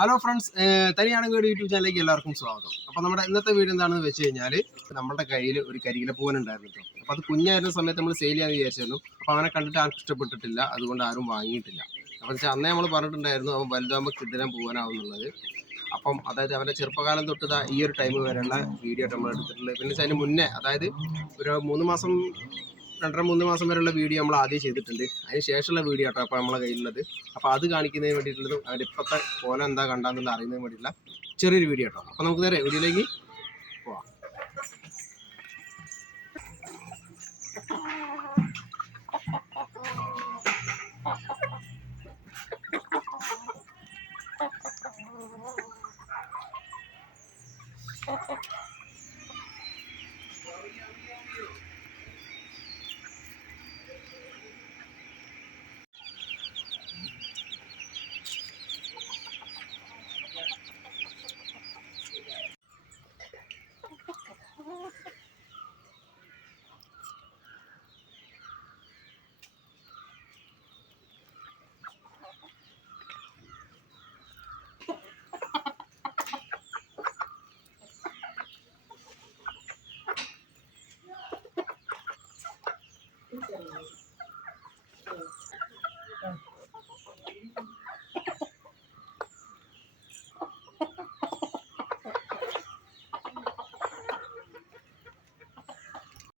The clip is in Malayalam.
ഹലോ ഫ്രണ്ട്സ്, തനിയാണെങ്കിൽ യൂട്യൂബ് ചാനലിലേക്ക് എല്ലാവർക്കും സ്വാഗതം. അപ്പോൾ നമ്മുടെ ഇന്നത്തെ വീഡിയോ എന്താണെന്ന് വെച്ച് കഴിഞ്ഞാൽ നമ്മുടെ കയ്യിൽ ഒരു കരിയിലപ്പൂവൻ ഉണ്ടായിരുന്നു കേട്ടോ. അപ്പോൾ അത് കുഞ്ഞായിരുന്ന സമയത്ത് നമ്മൾ സെയിൽ ചെയ്യാൻ വിചാരിച്ചിരുന്നു. അപ്പോൾ അവനെ കണ്ടിട്ട് ആർക്കും ഇഷ്ടപ്പെട്ടിട്ടില്ല, അതുകൊണ്ട് ആരും വാങ്ങിയിട്ടില്ല. അപ്പോൾ വെച്ചാൽ അന്നേ നമ്മൾ പറഞ്ഞിട്ടുണ്ടായിരുന്നു അവൻ വലുതാകുമ്പോൾ കിടിലൻ പൂവനാവുന്നുള്ളത്. അപ്പം അതായത് അവൻ്റെ ചെറുപ്പകാലം തൊട്ട് ഈ ഒരു ടൈം വരെയുള്ള വീഡിയോ നമ്മൾ എടുത്തിട്ടുള്ളത്. പിന്നെ അതിന് മുന്നേ അതായത് ഒരു 3 മാസം 2.5-3 മാസം വരെയുള്ള വീഡിയോ നമ്മൾ ആദ്യം ചെയ്തിട്ടുണ്ട്. അതിന് ശേഷമുള്ള വീഡിയോ കേട്ടോ അപ്പോൾ നമ്മളെ കയ്യിലുള്ളത്. അപ്പോൾ അത് കാണിക്കുന്നതിന് വേണ്ടിയിട്ടുള്ളതും അതിൻ്റെ ഇപ്പോഴത്തെ കോലം എന്താ കണ്ടാന്നുള്ള അറിയുന്നതിന് വേണ്ടിയിട്ടുള്ള ചെറിയൊരു വീഡിയോ കേട്ടോ. അപ്പോൾ നമുക്ക് നേരെ വീഡിയോയിലേക്ക് പോവാം.